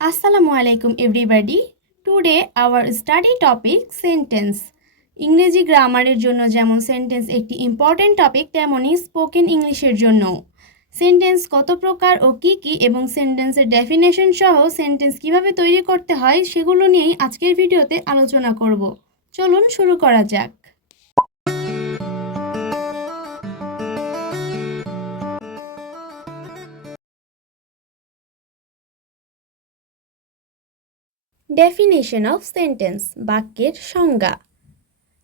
Assalamu alaikum everybody. Today our study topic sentence. ইংরেজি গ্রামারের জন্য যেমন সেন্টেন্স একটি ইম্পর্টেন্ট টপিক তেমনি স্পোকেন ইংলিশের জন্য সেন্টেন্স কত প্রকার ও কি কি এবং সেন্টেন্সের ডেফিনেশন সহ সেন্টেন্স কিভাবে তৈরি করতে হয় সেগুলো নিয়েই আজকের ভিডিওতে আলোচনা করব। চলুন শুরু করা যাক। ডেফিনেশন অফ সেন্টেন্স, বাক্যের সংজ্ঞা।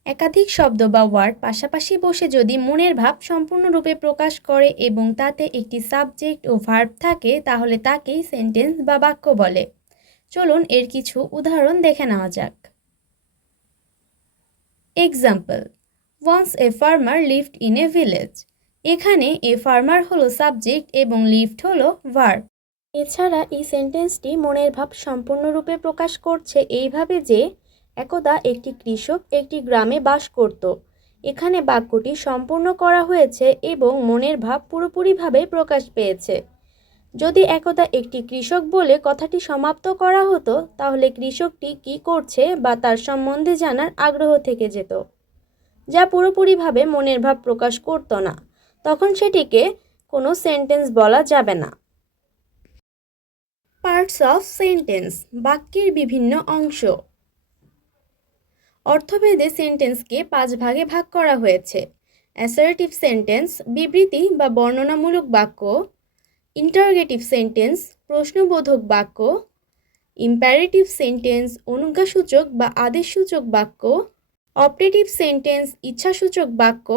একাধিক শব্দ বা ওয়ার্ড পাশাপাশি বসে যদি মনের ভাব সম্পূর্ণরূপে প্রকাশ করে এবং তাতে একটি সাবজেক্ট ও ভার্ব থাকে তাহলে তাকেই সেন্টেন্স বা বাক্য বলে। চলুন এর কিছু উদাহরণ দেখে নেওয়া যাক। Example, once a farmer lived in a village. এখানে এ ফার্মার হলো সাবজেক্ট এবং লিভড হলো ভার্ব। এছাড়া এই সেন্টেন্সটি মনের ভাব সম্পূর্ণরূপে প্রকাশ করছে এইভাবে যে একদা একটি কৃষক একটি গ্রামে বাস করত। এখানে বাক্যটি সম্পূর্ণ করা হয়েছে এবং মনের ভাব পুরোপুরিভাবে প্রকাশ পেয়েছে। যদি একদা একটি কৃষক বলে কথাটি সমাপ্ত করা হতো তাহলে কৃষকটি কী করছে বা তার সম্বন্ধে জানার আগ্রহ থেকে যেত, যা পুরোপুরিভাবে মনের ভাব প্রকাশ করত না। তখন সেটিকে কোনো সেন্টেন্স বলা যাবে না। পার্টস অফ সেন্টেন্স, বাক্যের বিভিন্ন অংশ। অর্থভেদে সেন্টেন্সকে 5 ভাগে ভাগ করা হয়েছে। অ্যাসার্টিভ সেন্টেন্স, বিবৃতি বা বর্ণনামূলক বাক্য। ইন্টারোগেটিভ সেন্টেন্স, প্রশ্নবোধক বাক্য। ইম্পারেটিভ সেন্টেন্স, অনুজ্ঞাসূচক বা আদেশসূচক বাক্য। অপারেটিভ সেন্টেন্স, ইচ্ছাসূচক বাক্য।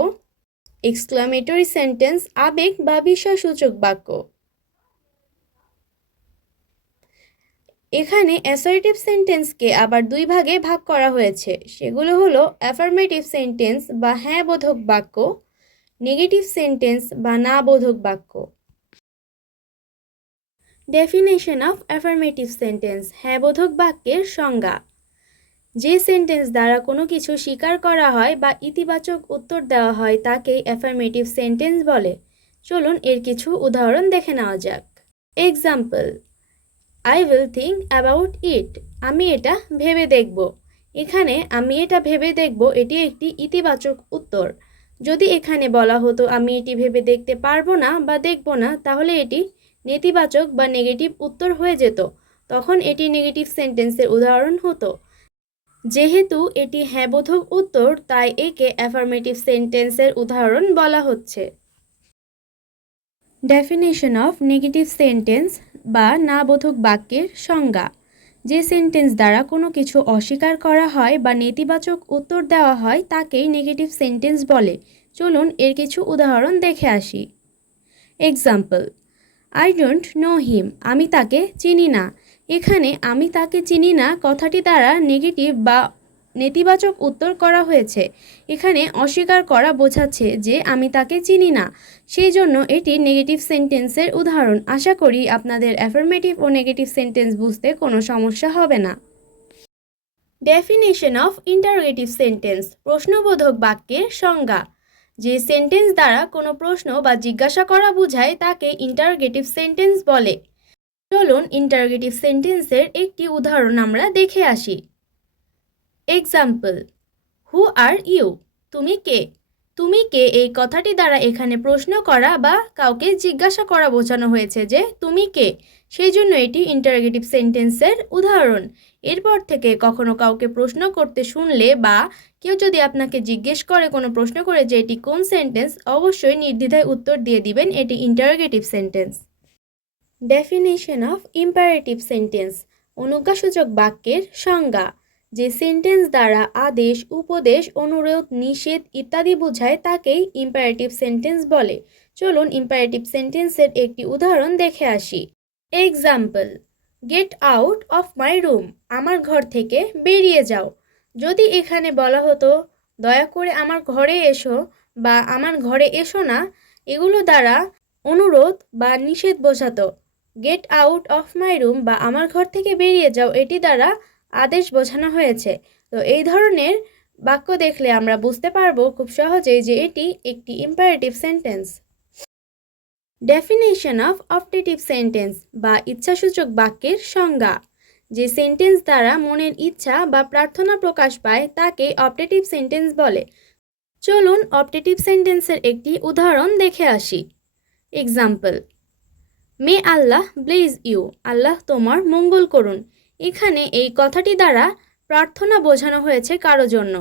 এক্সক্লামেটরি সেন্টেন্স, আবেগ বা বিষয়সূচক বাক্য। এখানে অ্যাসার্টিভ সেন্টেন্সকে আবার 2 ভাগে ভাগ করা হয়েছে। সেগুলো হলো অ্যাফার্মেটিভ সেন্টেন্স বা হ্যাঁ বোধক বাক্য, নেগেটিভ সেন্টেন্স বা না বোধক বাক্য। ডেফিনেশন অফ অ্যাফার্মেটিভ সেন্টেন্স, হ্যাঁ বোধক বাক্যের সংজ্ঞা। যে সেন্টেন্স দ্বারা কোনো কিছু স্বীকার করা হয় বা ইতিবাচক উত্তর দেওয়া হয় তাকেই অ্যাফার্মেটিভ সেন্টেন্স বলে। চলুন এর কিছু উদাহরণ দেখে নেওয়া যাক। Example, I will think about it. আমি এটা ভেবে দেখব। এখানে আমি এটা ভেবে দেখব এটি একটি ইতিবাচক উত্তর। যদি এখানে বলা হতো আমি এটি ভেবে দেখতে পারবো না বা দেখব না তাহলে এটি নেতিবাচক বা নেগেটিভ উত্তর হয়ে যেত। তখন এটি নেগেটিভ সেন্টেন্সের উদাহরণ হতো। যেহেতু এটি হ্যাঁবোধক উত্তর তাই একে অ্যাফার্মেটিভ সেন্টেন্সের উদাহরণ বলা হচ্ছে। ডেফিনেশন অফ নেগেটিভ সেন্টেন্স বা না বোধক বাক্যের সংজ্ঞা। যে সেন্টেন্স দ্বারা কোনো কিছু অস্বীকার করা হয় বা নেতিবাচক উত্তর দেওয়া হয় তাকেই নেগেটিভ সেন্টেন্স বলে। চলুন এর কিছু উদাহরণ দেখে আসি। Example, I don't know him. আমি তাকে চিনি না। এখানে আমি তাকে চিনি না কথাটি দ্বারা নেগেটিভ বা নেতিবাচক উত্তর করা হয়েছে। এখানে অস্বীকার করা বোঝাচ্ছে যে আমি তাকে চিনি না, সেই জন্য এটি নেগেটিভ সেন্টেন্সের উদাহরণ। আশা করি আপনাদের অ্যাফার্মেটিভ ও নেগেটিভ সেন্টেন্স বুঝতে কোনো সমস্যা হবে না। ডেফিনেশন অফ ইন্টারোগেটিভ সেন্টেন্স, প্রশ্নবোধক বাক্যের সংজ্ঞা। যে সেন্টেন্স দ্বারা কোনো প্রশ্ন বা জিজ্ঞাসা করা বোঝায় তাকে ইন্টারোগেটিভ সেন্টেন্স বলে। চলুন ইন্টারোগেটিভ সেন্টেন্সের একটি উদাহরণ আমরা দেখে আসি। Example, who are you. তুমি কে? তুমি কে এই কথাটি দ্বারা এখানে প্রশ্ন করা বা কাউকে জিজ্ঞাসা করা বোঝানো হয়েছে যে তুমি কে, সেই জন্য এটি ইন্টারোগেটিভ সেন্টেন্সের উদাহরণ। এরপর থেকে কখনো কাউকে প্রশ্ন করতে শুনলে বা কেউ যদি আপনাকে জিজ্ঞেস করে কোনো প্রশ্ন করে যে এটি কোন সেন্টেন্স, অবশ্যই নির্দ্বিধায় উত্তর দিয়ে দিবেন এটি interrogative sentence. Definition of imperative sentence, অনুজ্ঞাসূচক বাক্যের সংজ্ঞা। যে সেন্টেন্স দ্বারা আদেশ, উপদেশ, অনুরোধ, নিষেধ ইত্যাদি বোঝায় তাকেই ইম্পারেটিভ সেন্টেন্স বলে। চলুন ইম্পারেটিভ সেন্টেন্সের একটি উদাহরণ দেখে আসি। Example, gate out of my room. আমার ঘর থেকে বেরিয়ে যাও। যদি এখানে বলা হতো দয়া করে আমার ঘরে এসো বা আমার ঘরে এসো না, এগুলো দ্বারা অনুরোধ বা নিষেধ বোঝাতো। Get out of my room বা আমার ঘর থেকে বেরিয়ে যাও এটি দ্বারা আদেশ বোঝানো হয়েছে। তো এই ধরনের বাক্য দেখলে আমরা বুঝতে পারবো খুব সহজেই যে এটি একটি imperative sentence. Definition of optative sentence বা ইচ্ছাসূচক বাক্যের সংজ্ঞা। যে সেন্টেন্স দ্বারা মনের ইচ্ছা বা প্রার্থনা প্রকাশ পায় তাকে অপটেটিভ সেন্টেন্স বলে। চলুন অপটেটিভ সেন্টেন্সের একটি উদাহরণ দেখে আসি। Example, may Allah bless you, Allah তোমার মঙ্গল করুন। এখানে এই কথাটি দ্বারা প্রার্থনা বোঝানো হয়েছে কারো জন্য।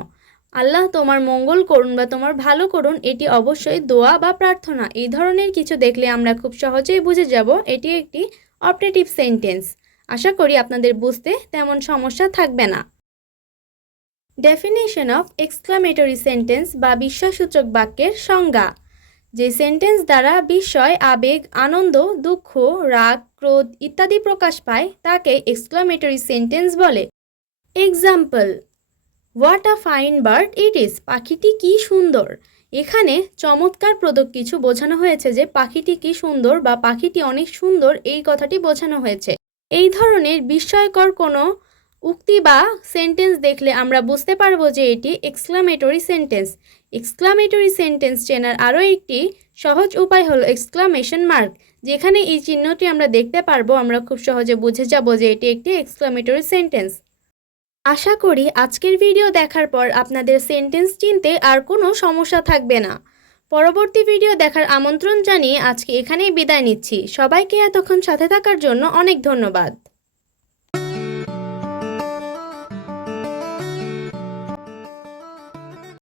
আল্লাহ তোমার মঙ্গল করুন বা তোমার ভালো করুন, এটি অবশ্যই দোয়া বা প্রার্থনা। এই ধরনের কিছু দেখলে আমরা খুব সহজেই বুঝে যাব এটি একটি অপটেটিভ সেন্টেন্স। আশা করি আপনাদের বুঝতে তেমন সমস্যা থাকবে না। ডেফিনেশন অফ এক্সক্লামেটরি সেন্টেন্স বা বিস্ময়সূচক বাক্যের সংজ্ঞা। যে সেন্টেন্স দ্বারা বিস্ময়, আবেগ, আনন্দ, দুঃখ, রাগ, ক্রোধ ইত্যাদি প্রকাশ পায় তাকে এক্সক্লামেটরি সেন্টেন্স বলে। Example, what a fine bird it is, পাখিটি কি সুন্দর। এখানে চমৎকারপ্রদ কিছু বোঝানো হয়েছে, যে পাখিটি কি সুন্দর বা পাখিটি অনেক সুন্দর, এই কথাটি বোঝানো হয়েছে। এই ধরনের বিস্ময়কর কোনো উক্তি বা সেন্টেন্স দেখলে আমরা বুঝতে পারবো যে এটি এক্সক্লামেটরি সেন্টেন্স। এক্সক্লামেটরি সেন্টেন্স চেনার আরও একটি সহজ উপায় হলো এক্সক্লামেশন মার্ক। যেখানে এই চিহ্নটি আমরা দেখতে পারবো, আমরা খুব সহজে বুঝে যাব যে এটি একটি এক্সক্লামেটরি সেন্টেন্স। আশা করি আজকের ভিডিও দেখার পর আপনাদের সেন্টেন্স চিনতে আর কোনো সমস্যা থাকবে না। পরবর্তী ভিডিও দেখার আমন্ত্রণ জানিয়ে আজকে এখানেই বিদায় নিচ্ছি। সবাইকে এতক্ষণ সাথে থাকার জন্য অনেক ধন্যবাদ।